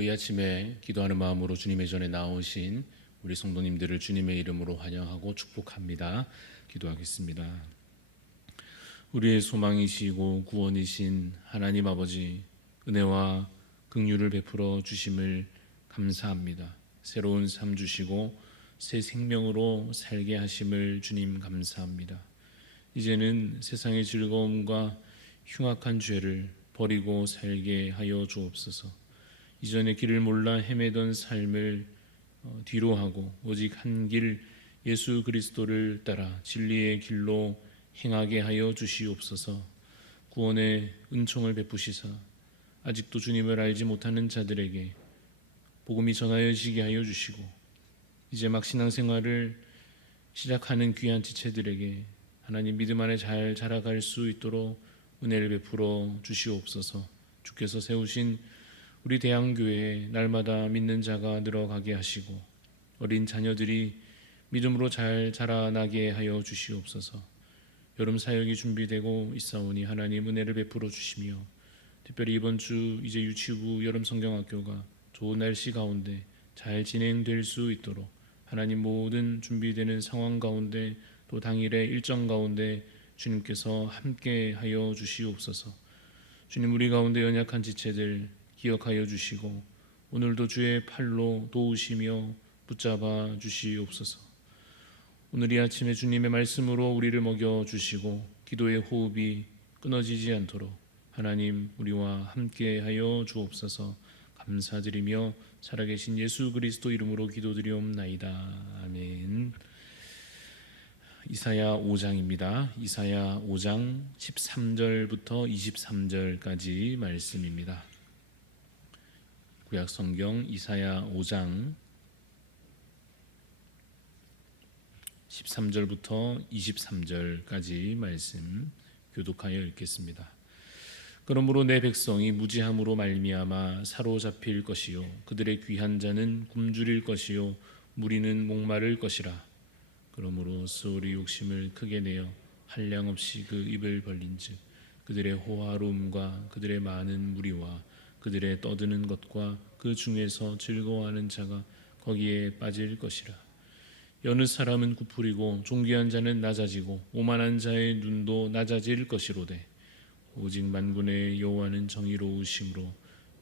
오늘도 이 아침에 기도하는 마음으로 주님의 전에 나오신 우리 성도님들을 주님의 이름으로 환영하고 축복합니다. 기도하겠습니다. 우리의 소망이시고 구원이신 하나님 아버지, 은혜와 긍휼을 베풀어 주심을 감사합니다. 새로운 삶 주시고 새 생명으로 살게 하심을 주님 감사합니다. 이제는 세상의 즐거움과 흉악한 죄를 버리고 살게 하여 주옵소서. 이전에 길을 몰라 헤매던 삶을 뒤로 하고 오직 한 길 예수 그리스도를 따라 진리의 길로 행하게 하여 주시옵소서. 구원의 은총을 베푸시사 아직도 주님을 알지 못하는 자들에게 복음이 전하여지게 하여 주시고, 이제 막 신앙생활을 시작하는 귀한 지체들에게 하나님 믿음 안에 잘 자라갈 수 있도록 은혜를 베풀어 주시옵소서. 주께서 세우신 우리 대한교회에 날마다 믿는 자가 늘어가게 하시고 어린 자녀들이 믿음으로 잘 자라나게 하여 주시옵소서. 여름 사역이 준비되고 있사오니 하나님 은혜를 베풀어 주시며, 특별히 이번 주 이제 유치부 여름 성경학교가 좋은 날씨 가운데 잘 진행될 수 있도록 하나님 모든 준비되는 상황 가운데 또 당일의 일정 가운데 주님께서 함께 하여 주시옵소서. 주님, 우리 가운데 연약한 지체들 기억하여 주시고 오늘도 주의 팔로 도우시며 붙잡아 주시옵소서. 오늘 이 아침에 주님의 말씀으로 우리를 먹여 주시고 기도의 호흡이 끊어지지 않도록 하나님 우리와 함께 하여 주옵소서. 감사드리며 살아계신 예수 그리스도 이름으로 기도드리옵나이다. 아멘. 이사야 5장입니다. 이사야 5장 13절부터 23절까지 말씀입니다. 구약 성경 이사야 5장 13절부터 23절까지 말씀 교독하여 읽겠습니다. 그러므로 내 백성이 무지함으로 말미암아 사로잡힐 것이요 그들의 귀한 자는 굶주릴 것이요 무리는 목마를 것이라. 그러므로 스올이 욕심을 크게 내어 한량없이 그 입을 벌린즉 그들의 호화로움과 그들의 많은 무리와 그들의 떠드는 것과 그 중에서 즐거워하는 자가 거기에 빠질 것이라. 여느 사람은 구풀이고 존귀한 자는 낮아지고 오만한 자의 눈도 낮아질 것이로되 오직 만군의 여호와는 정의로우심으로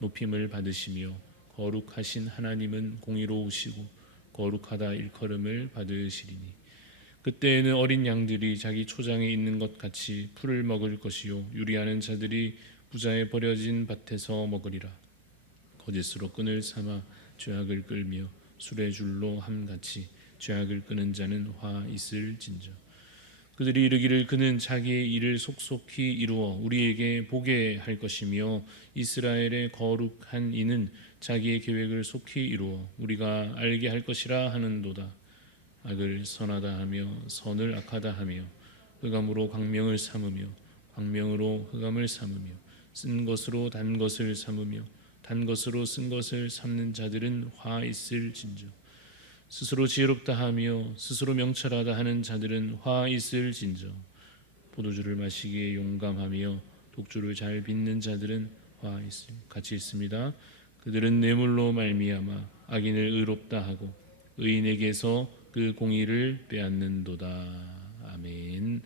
높임을 받으시며 거룩하신 하나님은 공의로우시고 거룩하다 일컬음을 받으시리니 그때에는 어린 양들이 자기 초장에 있는 것 같이 풀을 먹을 것이요 유리하는 자들이 부자의 버려진 밭에서 먹으리라. 거짓으로 끈을 삼아 죄악을 끌며 술의 줄로 함같이 죄악을 끄는 자는 화 있을진저. 그들이 이르기를 그는 자기의 일을 속속히 이루어 우리에게 보게 할 것이며 이스라엘의 거룩한 이는 자기의 계획을 속히 이루어 우리가 알게 할 것이라 하는도다. 악을 선하다 하며 선을 악하다 하며 흑암으로 광명을 삼으며 광명으로 흑암을 삼으며 쓴 것으로 단 것을 삼으며 단 것으로 쓴 것을 삼는 자들은 화 있을진저. 스스로 지혜롭다 하며 스스로 명철하다 하는 자들은 화 있을진저. 포도주를 마시기에 용감하며 독주를 잘 빚는 자들은 화 있을 같이 있습니다. 그들은 뇌물로 말미암아 악인을 의롭다 하고 의인에게서 그 공의를 빼앗는도다. 아멘.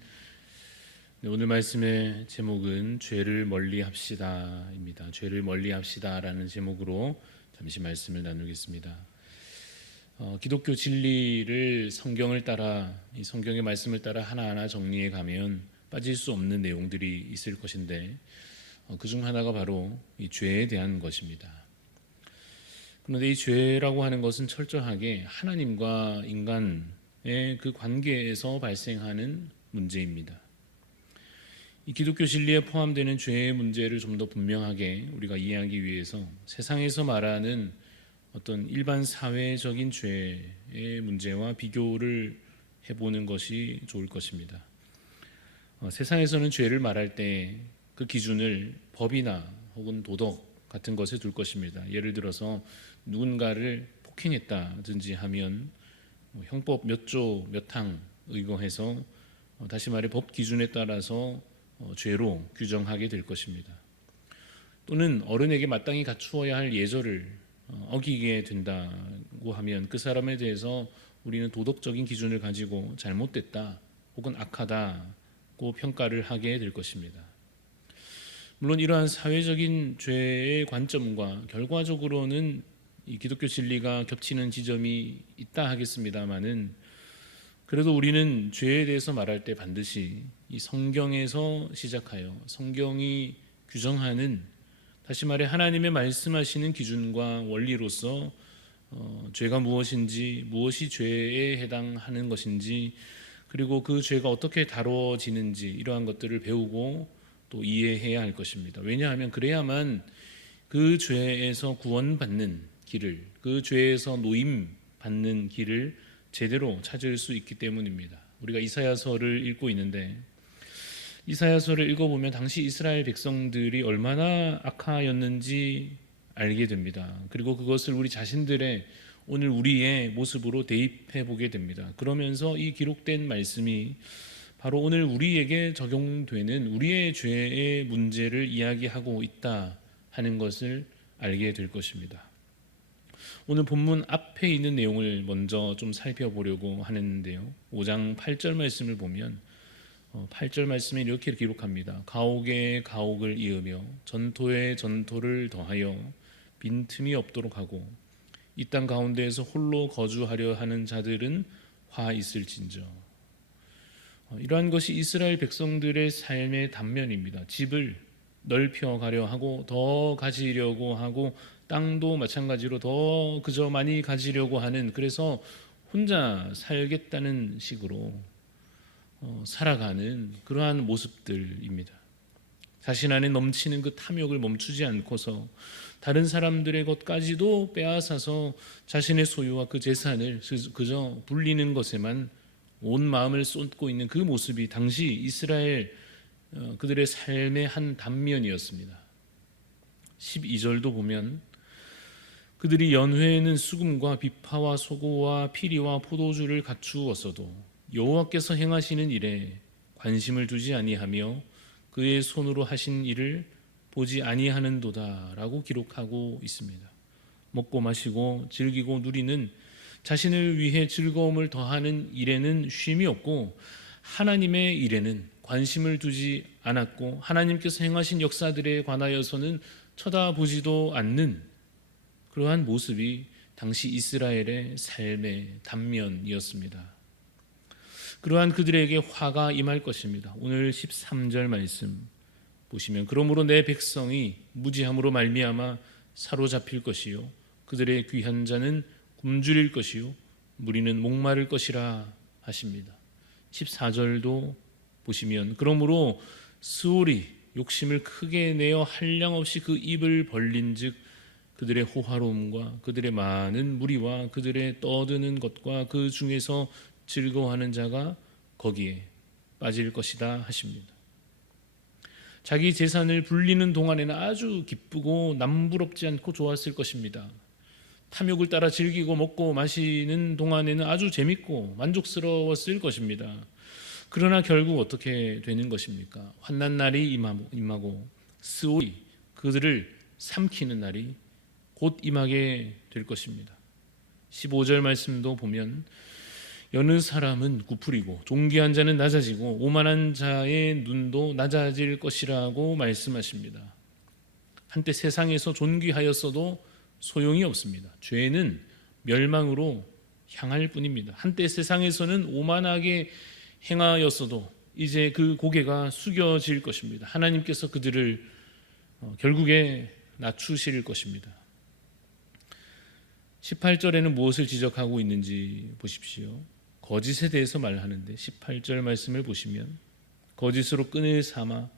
네, 오늘 말씀의 제목은 죄를 멀리합시다입니다. 죄를 멀리합시다라는 제목으로 잠시 말씀을 나누겠습니다. 기독교 진리를 성경을 따라 이 성경의 말씀을 따라 하나하나 정리해 가면 빠질 수 없는 내용들이 있을 것인데 그중 하나가 바로 이 죄에 대한 것입니다. 그런데 이 죄라고 하는 것은 철저하게 하나님과 인간의 그 관계에서 발생하는 문제입니다. 이 기독교 진리에 포함되는 죄의 문제를 좀 더 분명하게 우리가 이해하기 위해서 세상에서 말하는 어떤 일반 사회적인 죄의 문제와 비교를 해보는 것이 좋을 것입니다. 세상에서는 죄를 말할 때 그 기준을 법이나 혹은 도덕 같은 것에 둘 것입니다. 예를 들어서 누군가를 폭행했다든지 하면 형법 몇 조 몇 항 의거해서 다시 말해 법 기준에 따라서 죄로 규정하게 될 것입니다. 또는 어른에게 마땅히 갖추어야 할 예절을 어기게 된다고 하면 그 사람에 대해서 우리는 도덕적인 기준을 가지고 잘못됐다 혹은 악하다고 평가를 하게 될 것입니다. 물론 이러한 사회적인 죄의 관점과 결과적으로는 이 기독교 진리가 겹치는 지점이 있다 하겠습니다마는 그래도 우리는 죄에 대해서 말할 때 반드시 이 성경에서 시작하여 성경이 규정하는, 다시 말해 하나님의 말씀하시는 기준과 원리로서 죄가 무엇인지, 무엇이 죄에 해당하는 것인지, 그리고 그 죄가 어떻게 다뤄지는지 이러한 것들을 배우고 또 이해해야 할 것입니다. 왜냐하면 그래야만 그 죄에서 구원받는 길을, 그 죄에서 노임받는 길을 제대로 찾을 수 있기 때문입니다. 우리가 이사야서를 읽고 있는데 이사야서를 읽어보면 당시 이스라엘 백성들이 얼마나 악하였는지 알게 됩니다. 그리고 그것을 우리 자신들의 오늘 우리의 모습으로 대입해 보게 됩니다. 그러면서 이 기록된 말씀이 바로 오늘 우리에게 적용되는 우리의 죄의 문제를 이야기하고 있다 하는 것을 알게 될 것입니다. 오늘 본문 앞에 있는 내용을 먼저 좀 살펴보려고 하는데요. 5장 8절 말씀을 보면 8절 말씀에 이렇게 기록합니다. 가옥에 가옥을 이으며 전토에 전토를 더하여 빈틈이 없도록 하고 이 땅 가운데에서 홀로 거주하려 하는 자들은 화 있을진저. 이러한 것이 이스라엘 백성들의 삶의 단면입니다. 집을 넓혀 가려 하고 더 가지려고 하고 땅도 마찬가지로 더 그저 많이 가지려고 하는, 그래서 혼자 살겠다는 식으로 살아가는 그러한 모습들입니다. 자신 안에 넘치는 그 탐욕을 멈추지 않고서 다른 사람들의 것까지도 빼앗아서 자신의 소유와 그 재산을 그저 불리는 것에만 온 마음을 쏟고 있는 그 모습이 당시 이스라엘 그들의 삶의 한 단면이었습니다. 12절도 보면 그들이 연회에는 수금과 비파와 소고와 피리와 포도주를 갖추었어도 여호와께서 행하시는 일에 관심을 두지 아니하며 그의 손으로 하신 일을 보지 아니하는도다라고 기록하고 있습니다. 먹고 마시고 즐기고 누리는 자신을 위해 즐거움을 더하는 일에는 쉼이 없고 하나님의 일에는 관심을 두지 않았고 하나님께서 행하신 역사들에 관하여서는 쳐다보지도 않는 그러한 모습이 당시 이스라엘의 삶의 단면이었습니다. 그러한 그들에게 화가 임할 것입니다. 오늘 13절 말씀 보시면 그러므로 내 백성이 무지함으로 말미암아 사로잡힐 것이요 그들의 귀한 자는 굶주릴 것이요 무리는 목마를 것이라 하십니다. 14절도 보시면 그러므로 스올이 욕심을 크게 내어 한량없이 그 입을 벌린즉 그들의 호화로움과 그들의 많은 무리와 그들의 떠드는 것과 그 중에서 즐거워하는 자가 거기에 빠질 것이다 하십니다. 자기 재산을 불리는 동안에는 아주 기쁘고 남부럽지 않고 좋았을 것입니다. 탐욕을 따라 즐기고 먹고 마시는 동안에는 아주 재밌고 만족스러웠을 것입니다. 그러나 결국 어떻게 되는 것입니까? 환난 날이 임하고 스올이 그들을 삼키는 날이 곧 임하게 될 것입니다. 15절 말씀도 보면 여느 사람은 구풀이고 존귀한 자는 낮아지고 오만한 자의 눈도 낮아질 것이라고 말씀하십니다. 한때 세상에서 존귀하였어도 소용이 없습니다. 죄는 멸망으로 향할 뿐입니다. 한때 세상에서는 오만하게 행하였어도 이제 그 고개가 숙여질 것입니다. 하나님께서 그들을 결국에 낮추실 것입니다. 18절에는 무엇을 지적하고 있는지 보십시오. 거짓에 대해서 말하는데 18절 말씀을 보시면 거짓으로 끈을 삼아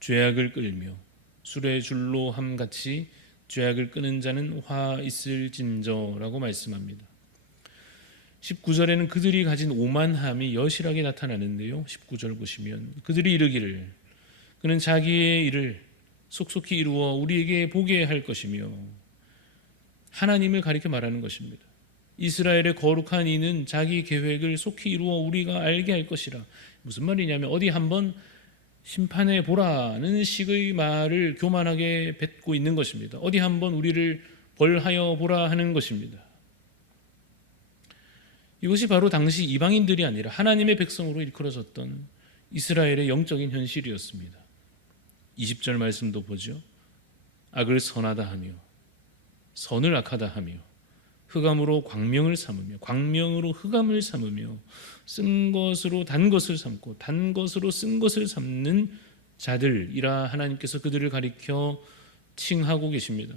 죄악을 끌며 술의 줄로 함같이 죄악을 끄는 자는 화 있을진저라고 말씀합니다. 19절에는 그들이 가진 오만함이 여실하게 나타나는데요. 19절 보시면 그들이 이르기를 그는 자기의 일을 속속히 이루어 우리에게 보게 할 것이며, 하나님을 가리켜 말하는 것입니다. 이스라엘의 거룩한 이는 자기 계획을 속히 이루어 우리가 알게 할 것이라. 무슨 말이냐면 어디 한번 심판해 보라는 식의 말을 교만하게 뱉고 있는 것입니다. 어디 한번 우리를 벌하여 보라 하는 것입니다. 이것이 바로 당시 이방인들이 아니라 하나님의 백성으로 일컬어졌던 이스라엘의 영적인 현실이었습니다. 20절 말씀도 보죠. 악을 선하다 하며 선을 악하다 하며 흑암으로 광명을 삼으며 광명으로 흑암을 삼으며 쓴 것으로 단 것을 삼고 단 것으로 쓴 것을 삼는 자들이라 하나님께서 그들을 가리켜 칭하고 계십니다.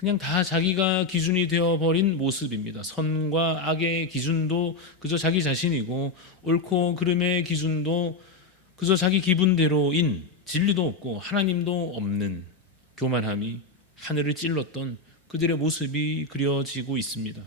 그냥 다 자기가 기준이 되어버린 모습입니다. 선과 악의 기준도 그저 자기 자신이고 옳고 그름의 기준도 그저 자기 기분대로인, 진리도 없고 하나님도 없는 교만함이 하늘을 찔렀던 그들의 모습이 그려지고 있습니다.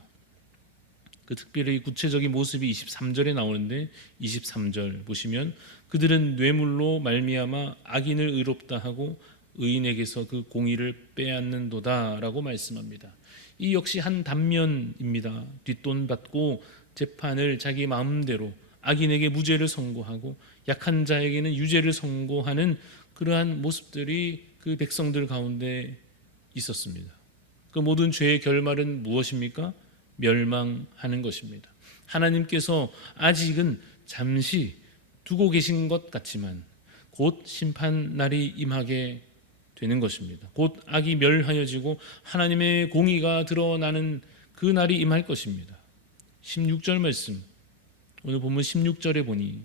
그 특별히 구체적인 모습이 23절에 나오는데 23절 보시면 그들은 뇌물로 말미암아 악인을 의롭다 하고 의인에게서 그 공의를 빼앗는도다라고 말씀합니다. 이 역시 한 단면입니다. 뒷돈 받고 재판을 자기 마음대로 악인에게 무죄를 선고하고 약한 자에게는 유죄를 선고하는 그러한 모습들이 그 백성들 가운데 있었습니다. 그 모든 죄의 결말은 무엇입니까? 멸망하는 것입니다. 하나님께서 아직은 잠시 두고 계신 것 같지만 곧 심판 날이 임하게 되는 것입니다. 곧 악이 멸하여지고 하나님의 공의가 드러나는 그 날이 임할 것입니다. 16절 말씀, 오늘 본문 16절에 보니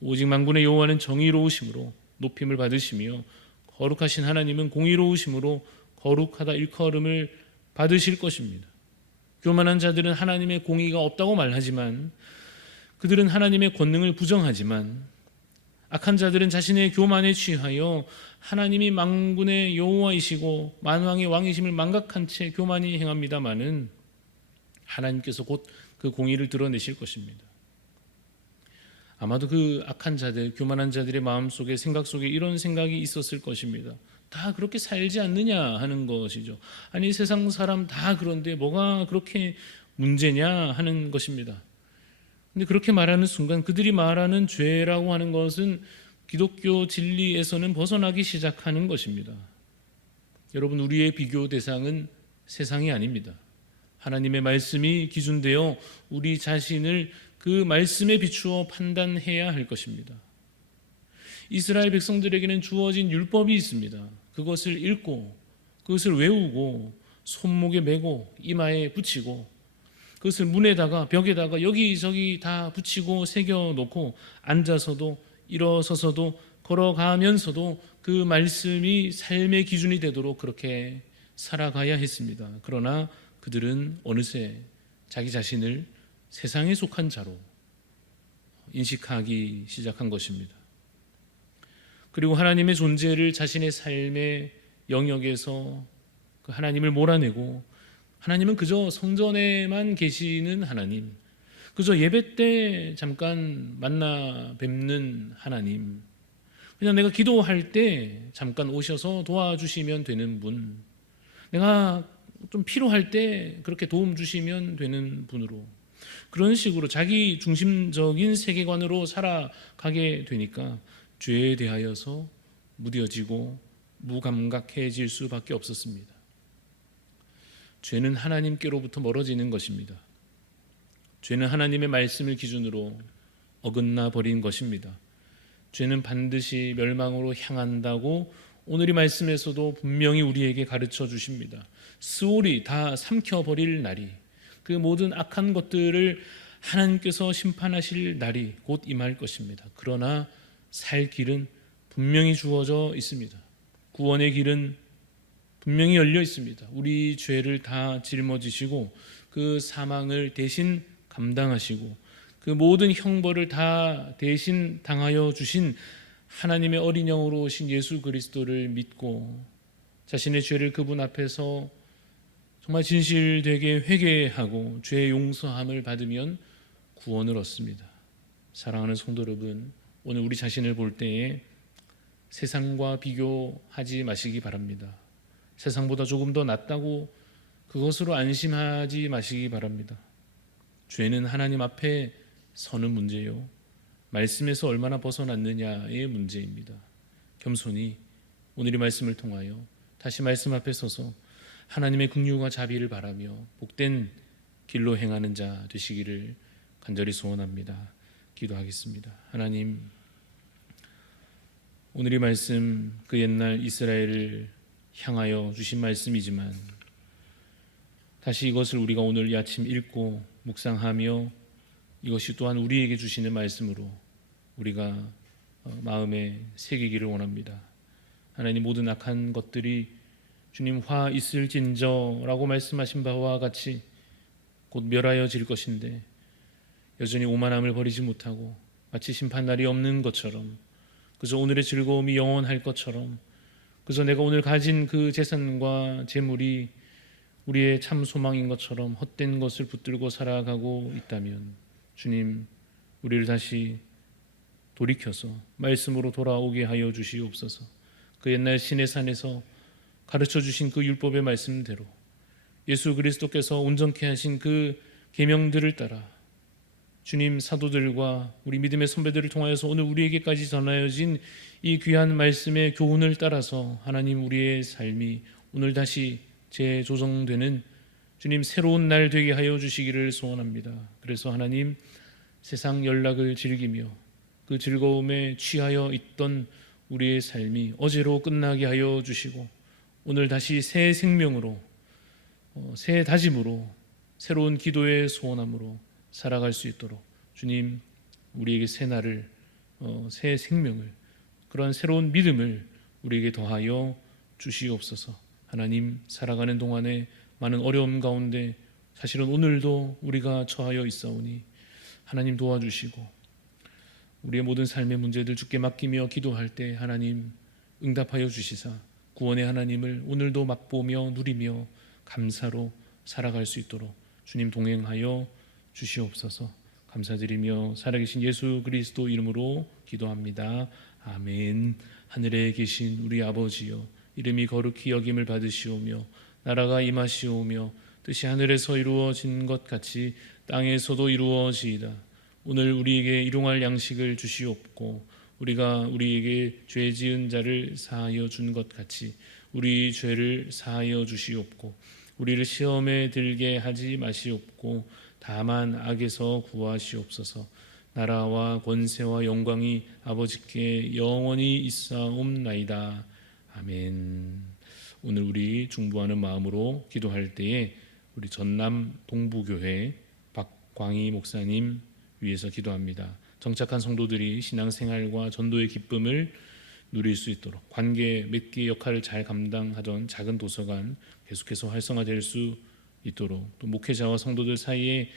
오직 만군의 여호와는 정의로우심으로 높임을 받으시며 거룩하신 하나님은 공의로우심으로 거룩하다 일컬음을 받으실 것입니다. 교만한 자들은 하나님의 공의가 없다고 말하지만 그들은 하나님의 권능을 부정하지만 악한 자들은 자신의 교만에 취하여 하나님이 만군의 여호와이시고 만왕의 왕이심을 망각한 채 교만히 행합니다마는 하나님께서 곧 그 공의를 드러내실 것입니다. 아마도 그 악한 자들, 교만한 자들의 마음속에 생각 속에 이런 생각이 있었을 것입니다. 다 그렇게 살지 않느냐 하는 것이죠. 아니 세상 사람 다 그런데 뭐가 그렇게 문제냐 하는 것입니다. 근데 그렇게 말하는 순간 그들이 말하는 죄라고 하는 것은 기독교 진리에서는 벗어나기 시작하는 것입니다. 여러분, 우리의 비교 대상은 세상이 아닙니다. 하나님의 말씀이 기준되어 우리 자신을 그 말씀에 비추어 판단해야 할 것입니다. 이스라엘 백성들에게는 주어진 율법이 있습니다. 그것을 읽고 그것을 외우고 손목에 메고 이마에 붙이고 그것을 문에다가 벽에다가 여기저기 다 붙이고 새겨놓고 앉아서도 일어서서도 걸어가면서도 그 말씀이 삶의 기준이 되도록 그렇게 살아가야 했습니다. 그러나 그들은 어느새 자기 자신을 세상에 속한 자로 인식하기 시작한 것입니다. 그리고 하나님의 존재를 자신의 삶의 영역에서 그 하나님을 몰아내고 하나님은 그저 성전에만 계시는 하나님, 그저 예배 때 잠깐 만나 뵙는 하나님, 그냥 내가 기도할 때 잠깐 오셔서 도와주시면 되는 분, 내가 좀 필요할 때 그렇게 도움 주시면 되는 분으로 그런 식으로 자기 중심적인 세계관으로 살아가게 되니까 죄에 대하여서 무뎌지고 무감각해질 수밖에 없었습니다. 죄는 하나님께로부터 멀어지는 것입니다. 죄는 하나님의 말씀을 기준으로 어긋나 버린 것입니다. 죄는 반드시 멸망으로 향한다고 오늘 이 말씀에서도 분명히 우리에게 가르쳐 주십니다. 스올이 다 삼켜버릴 날이, 그 모든 악한 것들을 하나님께서 심판하실 날이 곧 임할 것입니다. 그러나 살 길은 분명히 주어져 있습니다. 구원의 길은 분명히 열려 있습니다. 우리 죄를 다 짊어지시고 그 사망을 대신 감당하시고 그 모든 형벌을 다 대신 당하여 주신 하나님의 어린 영으로 오신 예수 그리스도를 믿고 자신의 죄를 그분 앞에서 정말 진실되게 회개하고 죄의 용서함을 받으면 구원을 얻습니다. 사랑하는 성도 여러분, 오늘 우리 자신을 볼 때에 세상과 비교하지 마시기 바랍니다. 세상보다 조금 더 낫다고 그것으로 안심하지 마시기 바랍니다. 죄는 하나님 앞에 서는 문제요, 말씀에서 얼마나 벗어났느냐의 문제입니다. 겸손히 오늘의 말씀을 통하여 다시 말씀 앞에 서서 하나님의 긍휼과 자비를 바라며 복된 길로 행하는 자 되시기를 간절히 소원합니다. 기도하겠습니다. 하나님, 오늘 이 말씀 그 옛날 이스라엘을 향하여 주신 말씀이지만 다시 이것을 우리가 오늘 이 아침 읽고 묵상하며 이것이 또한 우리에게 주시는 말씀으로 우리가 마음에 새기기를 원합니다. 하나님, 모든 악한 것들이 주님 화 있을진저라고 말씀하신 바와 같이 곧 멸하여질 것인데 여전히 오만함을 버리지 못하고 마치 심판날이 없는 것처럼 그저 오늘의 즐거움이 영원할 것처럼 그저 내가 오늘 가진 그 재산과 재물이 우리의 참 소망인 것처럼 헛된 것을 붙들고 살아가고 있다면 주님, 우리를 다시 돌이켜서 말씀으로 돌아오게 하여 주시옵소서. 그 옛날 시내산에서 가르쳐 주신 그 율법의 말씀대로 예수 그리스도께서 온전케 하신 그 계명들을 따라 주님, 사도들과 우리 믿음의 선배들을 통하여서 오늘 우리에게까지 전하여진 이 귀한 말씀의 교훈을 따라서 하나님, 우리의 삶이 오늘 다시 재조정되는 주님 새로운 날 되게 하여 주시기를 소원합니다. 그래서 하나님, 세상 연락을 즐기며 그 즐거움에 취하여 있던 우리의 삶이 어제로 끝나게 하여 주시고 오늘 다시 새 생명으로 새 다짐으로 새로운 기도의 소원함으로 살아갈 수 있도록 주님, 우리에게 새 날을 새 생명을 그러한 새로운 믿음을 우리에게 더하여 주시옵소서. 하나님, 살아가는 동안에 많은 어려움 가운데 사실은 오늘도 우리가 처하여 있사오니 하나님 도와주시고 우리의 모든 삶의 문제들 주께 맡기며 기도할 때 하나님 응답하여 주시사 구원의 하나님을 오늘도 맛보며 누리며 감사로 살아갈 수 있도록 주님 동행하여 주시옵소서. 감사드리며 살아계신 예수 그리스도 이름으로 기도합니다. 아멘. 하늘에 계신 우리 아버지여, 이름이 거룩히 여김을 받으시오며 나라가 임하시오며 뜻이 하늘에서 이루어진 것 같이 땅에서도 이루어지이다. 오늘 우리에게 일용할 양식을 주시옵고 우리가 우리에게 죄 지은 자를 사하여 준 것 같이 우리 죄를 사하여 주시옵고 우리를 시험에 들게 하지 마시옵고 다만 악에서 구하시옵소서. 나라와 권세와 영광이 아버지께 영원히 있사옵나이다. 아멘. 오늘 우리 중보하는 마음으로 기도할 때에 우리 전남 동부교회 박광희 목사님 위해서 기도합니다. 정착한 성도들이 신앙생활과 전도의 기쁨을 누릴 수 있도록 관계 맺기 역할을 잘 감당하던 작은 도서관 계속해서 활성화될 수 있도록 또 목회자와 성도들 사이에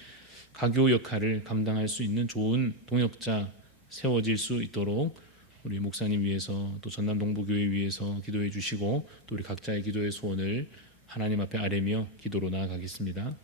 가교 역할을 감당할 수 있는 좋은 동역자 세워질 수 있도록 우리 목사님 위해서 또 전남 동부교회 위해서 기도해 주시고 또 우리 각자의 기도의 소원을 하나님 앞에 아뢰며 기도로 나아가겠습니다.